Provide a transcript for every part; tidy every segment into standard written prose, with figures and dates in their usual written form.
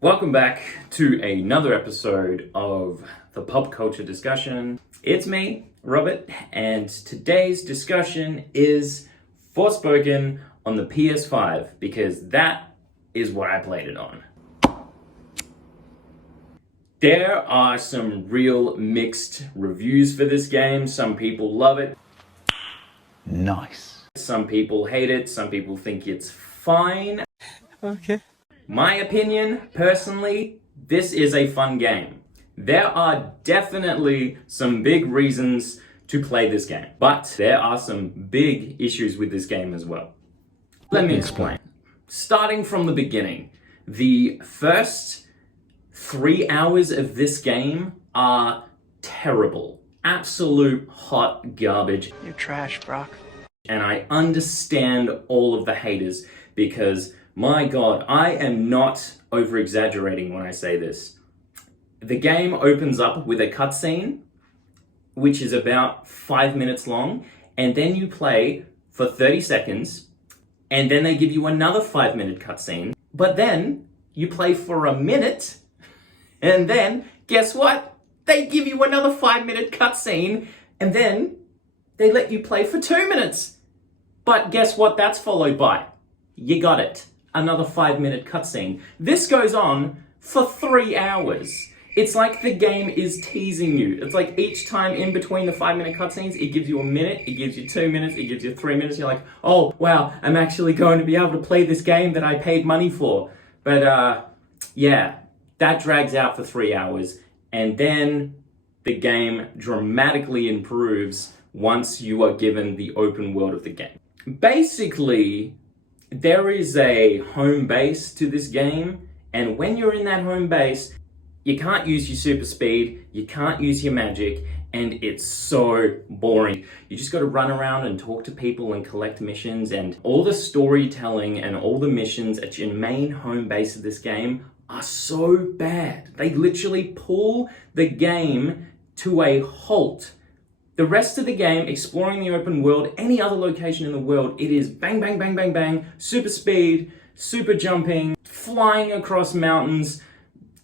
Welcome back to another episode of the Pop Culture Discussion. It's me, Robert, and today's discussion is Forspoken on the PS5 because that is what I played it on. There are some real mixed reviews for this game. Some people love it. Nice. Some people hate it. Some people think it's fine. Okay. My opinion, personally, this is a fun game. There are definitely some big reasons to play this game, but there are some big issues with this game as well. Let me explain. Starting from the beginning, the first 3 hours of this game are terrible. Absolute hot garbage. You're trash, Brock. And I understand all of the haters because, my God, I am not over-exaggerating when I say this. The game opens up with a cutscene, which is about 5 minutes long, and then you play for 30 seconds, and then they give you another 5-minute cutscene, but then you play for a minute, and then, guess what? They give you another 5-minute cutscene, and then they let you play for 2 minutes. But guess what that's followed by? You got it. Another 5-minute cutscene. This goes on for 3 hours. It's like the game is teasing you. It's like each time in between the 5-minute cutscenes, it gives you a minute, it gives you 2 minutes, it gives you 3 minutes. You're like, oh, wow, I'm actually going to be able to play this game that I paid money for. But, yeah, that drags out for 3 hours. And then the game dramatically improves once you are given the open world of the game. Basically, there is a home base to this game, and when you're in that home base, you can't use your super speed, you can't use your magic, and it's so boring. You just got to run around and talk to people and collect missions, and all the storytelling and all the missions at your main home base of this game are so bad. They literally pull the game to a halt. The rest of the game, exploring the open world, any other location in the world, it is bang, bang, bang, bang, bang, super speed, super jumping, flying across mountains,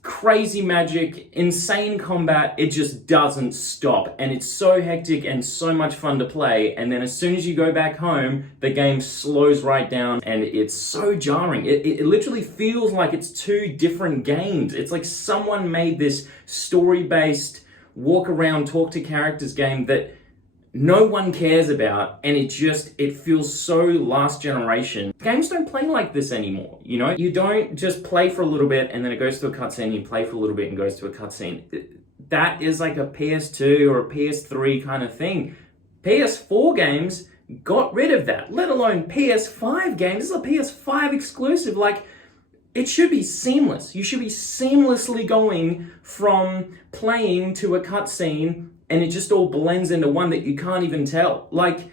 crazy magic, insane combat. It just doesn't stop. And it's so hectic and so much fun to play. And then as soon as you go back home, the game slows right down and it's so jarring. It literally feels like it's two different games. It's like someone made this story-based walk around, talk to characters game that no one cares about, and it feels so last generation. Games don't play like this anymore, you know? You don't just play for a little bit and then it goes to a cutscene, you play for a little bit and goes to a cutscene. That is like a PS2 or a PS3 kind of thing. PS4 games got rid of that, let alone PS5 games. This is a PS5 exclusive. Like, it should be seamless. You should be seamlessly going from playing to a cutscene and it just all blends into one that you can't even tell. Like,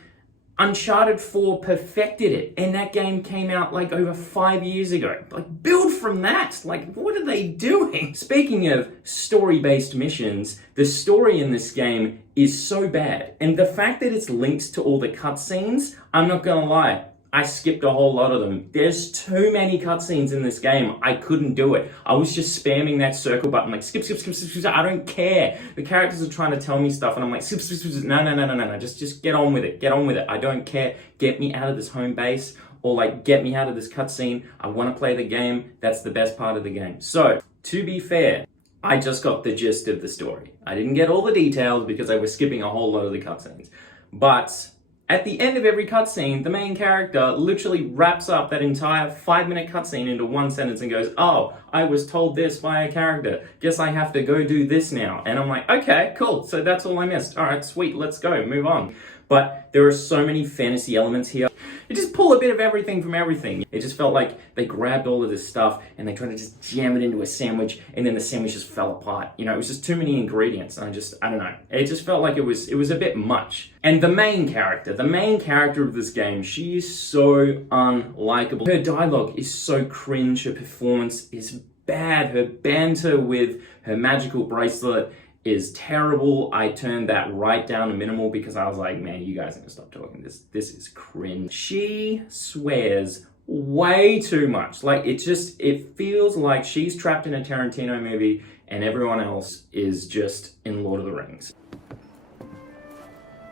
Uncharted 4 perfected it, and that game came out like over 5 years ago. Like, build from that. Like, what are they doing? Speaking of story-based missions, the story in this game is so bad. And the fact that it's linked to all the cutscenes, I'm not gonna lie, I skipped a whole lot of them. There's too many cutscenes in this game. I couldn't do it. I was just spamming that circle button, like skip, skip, skip, skip, skip. I don't care. The characters are trying to tell me stuff, and I'm like, skip, skip, skip, skip. No. Just get on with it. Get on with it. I don't care. Get me out of this home base, or like, get me out of this cutscene. I want to play the game. That's the best part of the game. So, to be fair, I just got the gist of the story. I didn't get all the details because I was skipping a whole lot of the cutscenes. But at the end of every cutscene, the main character literally wraps up that entire 5-minute cutscene into one sentence and goes, oh, I was told this by a character. Guess I have to go do this now. And I'm like, okay, cool. So that's all I missed. All right, sweet. Let's go. Move on. But there are so many fantasy elements here. It just pull a bit of everything from everything. It just felt like they grabbed all of this stuff and they tried to just jam it into a sandwich, and then the sandwich just fell apart. You know, it was just too many ingredients, and I don't know. It just felt like it was a bit much. And the main character of this game, she is so unlikable. Her dialogue is so cringe. Her performance is bad. Her banter with her magical bracelet is terrible. I turned that right down to minimal because I was like, man, you guys need to stop talking. This is cringe. She swears way too much. Like, it feels like she's trapped in a Tarantino movie and everyone else is just in Lord of the Rings.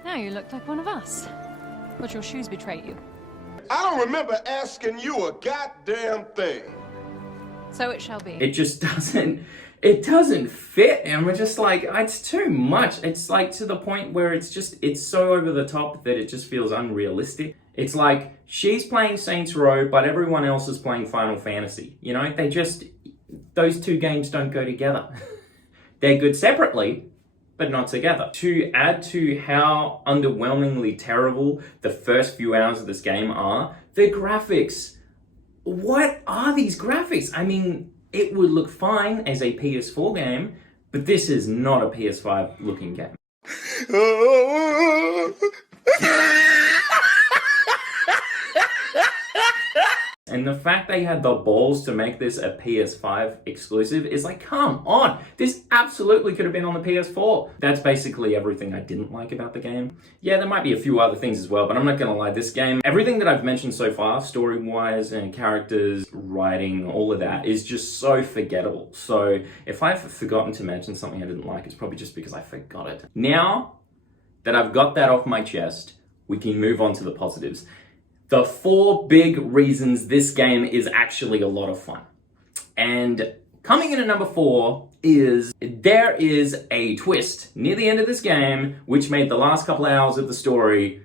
Now you look like one of us. But your shoes betray you. I don't remember asking you a goddamn thing. So it shall be. It just doesn't fit, and we're just like, it's too much. It's like to the point where it's so over the top that it just feels unrealistic. It's like she's playing Saints Row, but everyone else is playing Final Fantasy. You know, those two games don't go together. They're good separately, but not together. To add to how underwhelmingly terrible the first few hours of this game are, the graphics. What are these graphics? I mean, it would look fine as a PS4 game, but this is not a PS5 looking game. And the fact they had the balls to make this a PS5 exclusive is like, come on, this absolutely could have been on the PS4. That's basically everything I didn't like about the game. Yeah, there might be a few other things as well, but I'm not gonna lie, this game, everything that I've mentioned so far, story-wise and characters, writing, all of that, is just so forgettable. So if I've forgotten to mention something I didn't like, it's probably just because I forgot it. Now that I've got that off my chest, we can move on to the positives. The 4 big reasons this game is actually a lot of fun. And coming in at number 4 is there is a twist near the end of this game which made the last couple hours of the story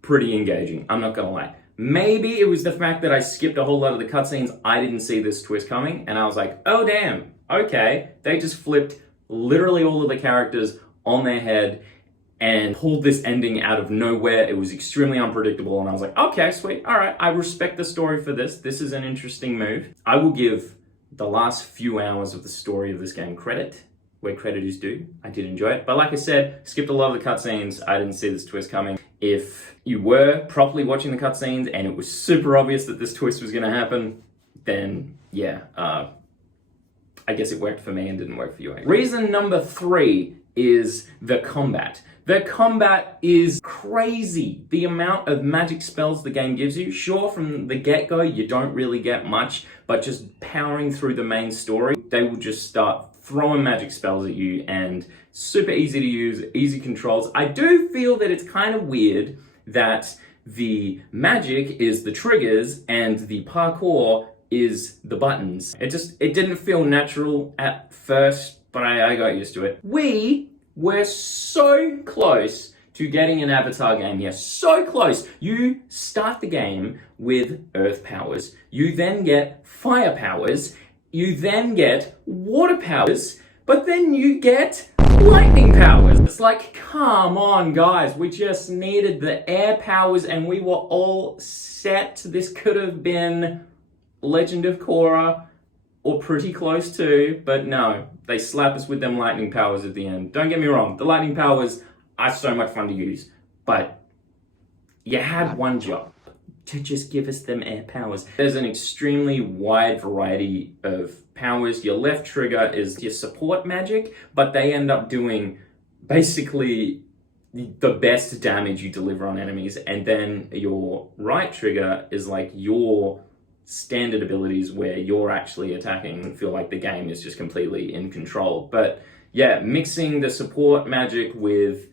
pretty engaging. I'm not gonna lie. Maybe it was the fact that I skipped a whole lot of the cutscenes. I didn't see this twist coming and I was like, oh damn, okay. They just flipped literally all of the characters on their head and pulled this ending out of nowhere. It was extremely unpredictable, and I was like, okay, sweet, all right, I respect the story for this. This is an interesting move. I will give the last few hours of the story of this game credit, where credit is due. I did enjoy it, but like I said, skipped a lot of the cutscenes. I didn't see this twist coming. If you were properly watching the cutscenes and it was super obvious that this twist was gonna happen, then yeah, I guess it worked for me and didn't work for you. Reason number 3 is the combat. The combat is crazy. The amount of magic spells the game gives you. Sure, from the get-go, you don't really get much, but just powering through the main story, they will just start throwing magic spells at you, and super easy to use, easy controls. I do feel that it's kind of weird that the magic is the triggers and the parkour is the buttons. It didn't feel natural at first, but I got used to it. We're so close to getting an Avatar game here. So close. You start the game with earth powers. You then get fire powers. You then get water powers. But then you get lightning powers. It's like, come on, guys. We just needed the air powers and we were all set. This could have been Legend of Korra, or pretty close to, but no, they slap us with them lightning powers at the end. Don't get me wrong, the lightning powers are so much fun to use, but you had one job, to just give us them air powers. There's an extremely wide variety of powers. Your left trigger is your support magic, but they end up doing basically the best damage you deliver on enemies, and then your right trigger is like your standard abilities where you're actually attacking and feel like the game is just completely in control. But yeah, mixing the support magic with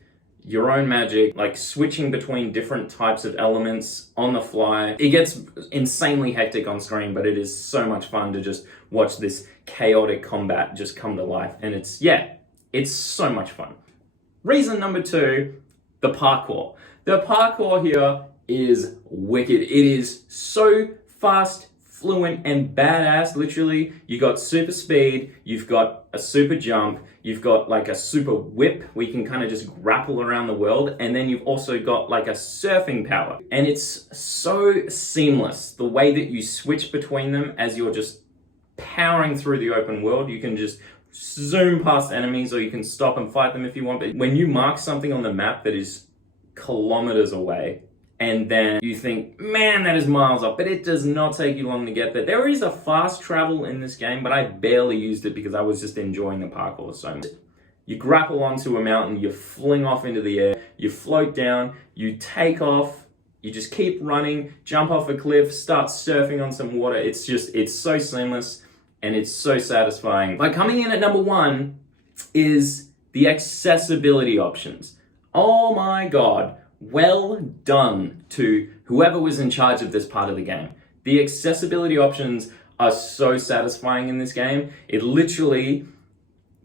your own magic, like switching between different types of elements on the fly. It gets insanely hectic on screen, but it is so much fun to just watch this chaotic combat just come to life. And it's so much fun. Reason number 2, the parkour. The parkour here is wicked. It is so fast, fluent, and badass. Literally, you got super speed, you've got a super jump, you've got like a super whip where you can kind of just grapple around the world, and then you've also got like a surfing power. And it's so seamless, the way that you switch between them as you're just powering through the open world. You can just zoom past enemies, or you can stop and fight them if you want. But when you mark something on the map that is kilometers away, and then you think, man, that is miles off, but it does not take you long to get there. There is a fast travel in this game, but I barely used it because I was just enjoying the parkour so much. You grapple onto a mountain, you fling off into the air, you float down, you take off You just keep running, jump off a cliff, start surfing on some water. It's so seamless and it's so satisfying. But coming in at number 1 is the accessibility options. Oh my God, well done to whoever was in charge of this part of the game. The accessibility options are so satisfying in this game. It literally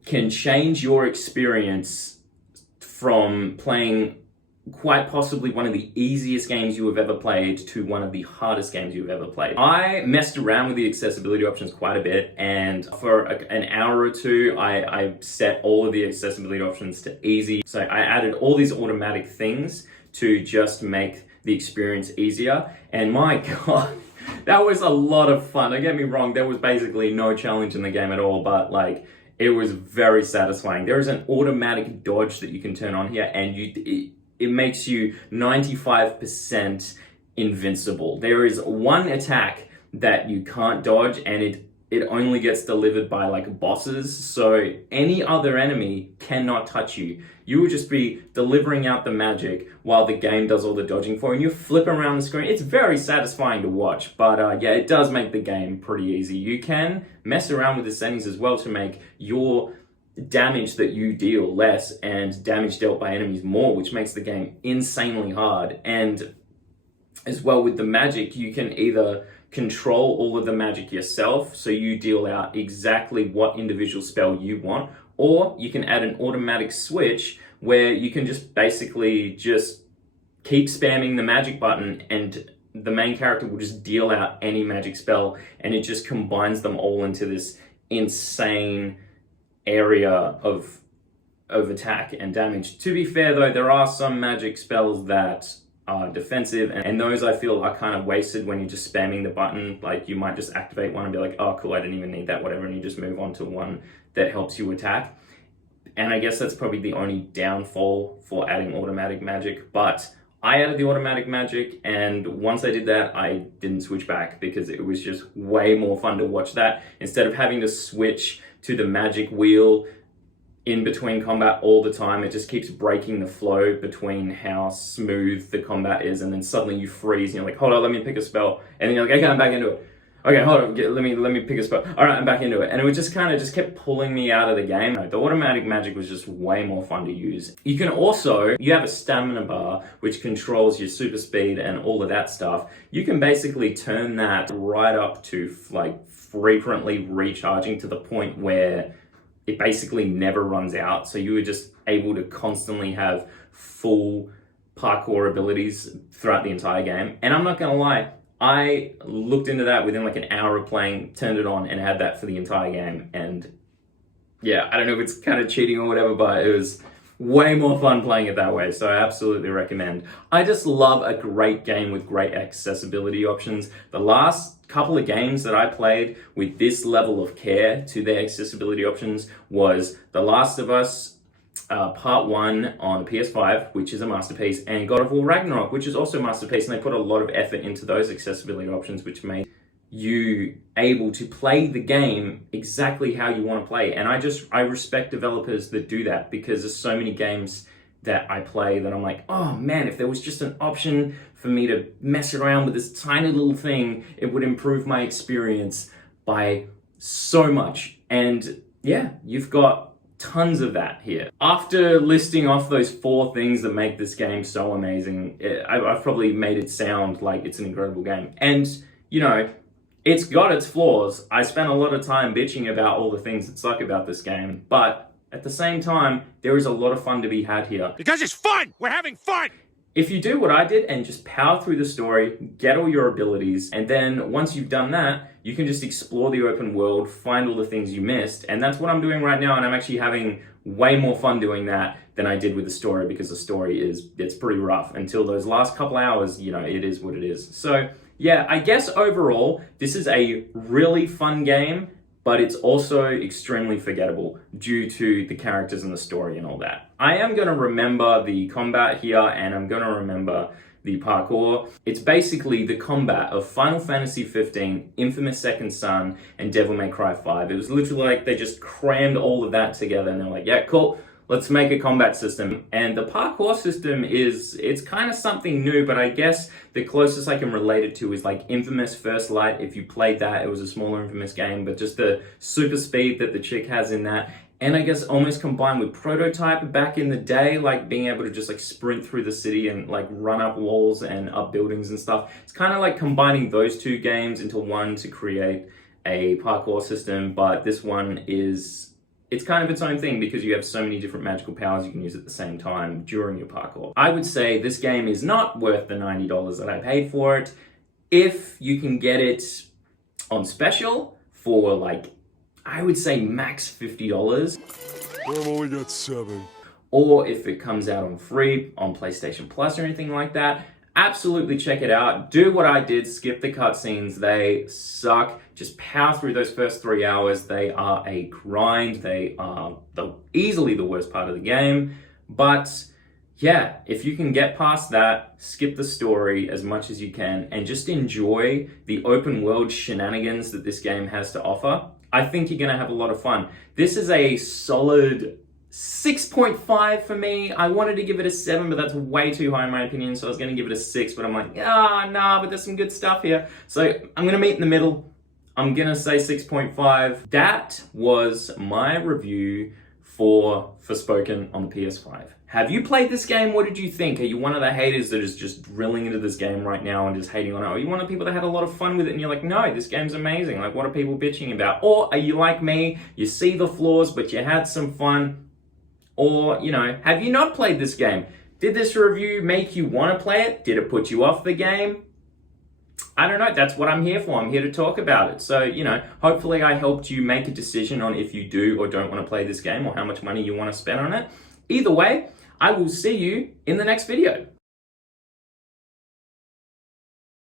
can change your experience from playing quite possibly one of the easiest games you have ever played to one of the hardest games you've ever played. I messed around with the accessibility options quite a bit, and for an hour or two, I set all of the accessibility options to easy. So I added all these automatic things to just make the experience easier, and my God, that was a lot of fun. Don't get me wrong, there was basically no challenge in the game at all, but like, it was very satisfying. There is an automatic dodge that you can turn on here, and it makes you 95% invincible. There is one attack that you can't dodge, and it only gets delivered by like bosses, so any other enemy cannot touch you. You will just be delivering out the magic while the game does all the dodging for you, and you flip around the screen. It's very satisfying to watch, but yeah, it does make the game pretty easy. You can mess around with the settings as well to make your damage that you deal less and damage dealt by enemies more, which makes the game insanely hard. And as well with the magic, you can either control all of the magic yourself, so you deal out exactly what individual spell you want, or you can add an automatic switch where you can just basically just keep spamming the magic button and the main character will just deal out any magic spell, and it just combines them all into this insane area of attack and damage. To be fair though, there are some magic spells that are defensive, and those I feel are kind of wasted when you're just spamming the button. Like, you might just activate one and be like, oh cool, I didn't even need that, whatever, and you just move on to one that helps you attack. And I guess that's probably the only downfall for adding automatic magic, but I added the automatic magic, and once I did that, I didn't switch back because it was just way more fun to watch that instead of having to switch to the magic wheel in between combat all the time. It just keeps breaking the flow between how smooth the combat is, and then suddenly you freeze and you're like, hold on, let me pick a spell, and then you're like, okay, I'm back into it. Okay, hold on, let me pick a spell. All right, I'm back into it. And it was just kind of just kept pulling me out of the game. The automatic magic was just way more fun to use. You can also, you have a stamina bar, which controls your super speed and all of that stuff. You can basically turn that right up to like frequently recharging to the point where it basically never runs out. So you were just able to constantly have full parkour abilities throughout the entire game. And I'm not gonna lie, I looked into that within like an hour of playing, turned it on, and had that for the entire game. And yeah, I don't know if it's kind of cheating or whatever, but it was way more fun playing it that way. So I absolutely recommend. I just love a great game with great accessibility options. The last couple of games that I played with this level of care to their accessibility options was The Last of Us Part 1 on PS5, which is a masterpiece, and God of War Ragnarok, which is also a masterpiece, and they put a lot of effort into those accessibility options, which made you able to play the game exactly how you want to play. And I respect developers that do that, because there's so many games that I play that I'm like, oh man, if there was just an option for me to mess around with this tiny little thing, it would improve my experience by so much. And yeah, you've got tons of that here. After listing off those 4 things that make this game so amazing, I've probably made it sound like it's an incredible game. And, you know, it's got its flaws. I spent a lot of time bitching about all the things that suck about this game, but at the same time, there is a lot of fun to be had here. Because it's fun! We're having fun! If you do what I did and just power through the story, get all your abilities, and then once you've done that, you can just explore the open world, find all the things you missed, and that's what I'm doing right now, and I'm actually having way more fun doing that than I did with the story, because the story it's pretty rough. Until those last couple hours, you know, it is what it is. So yeah, I guess overall, this is a really fun game, but it's also extremely forgettable due to the characters and the story and all that. I am going to remember the combat here, and I'm going to remember the parkour. It's basically the combat of Final Fantasy 15, Infamous Second Son, and Devil May Cry 5. It was literally like they just crammed all of that together, and they're like, yeah, cool, let's make a combat system. And the parkour system it's kind of something new, but I guess the closest I can relate it to is like Infamous First Light. If you played that, it was a smaller Infamous game, but just the super speed that the chick has in that. And I guess almost combined with Prototype back in the day, like being able to just like sprint through the city and like run up walls and up buildings and stuff. It's kind of like combining those two games into one to create a parkour system, but this one it's kind of its own thing because you have so many different magical powers you can use at the same time during your parkour. I would say this game is not worth the $90 that I paid for it. If you can get it on special for like, I would say max $50. I've only got 7. Or if it comes out on free on PlayStation Plus or anything like that, absolutely check it out. Do what I did, skip the cutscenes. They suck. Just power through those first 3 hours. They are a grind. They are easily the worst part of the game. But yeah, if you can get past that, skip the story as much as you can, and just enjoy the open world shenanigans that this game has to offer, I think you're going to have a lot of fun. This is a solid 6.5 for me. I wanted to give it a 7, but that's way too high in my opinion, so I was going to give it a 6, but I'm like, nah, but there's some good stuff here. So I'm going to meet in the middle. I'm going to say 6.5. That was my review for Forspoken on the PS5. Have you played this game? What did you think? Are you one of the haters that is just drilling into this game right now and just hating on it? Or are you one of the people that had a lot of fun with it and you're like, no, this game's amazing. Like, what are people bitching about? Or are you like me? You see the flaws, but you had some fun. Or, you know, have you not played this game? Did this review make you want to play it? Did it put you off the game? I don't know. That's what I'm here for. I'm here to talk about it. So, you know, hopefully I helped you make a decision on if you do or don't want to play this game or how much money you want to spend on it. Either way, I will see you in the next video.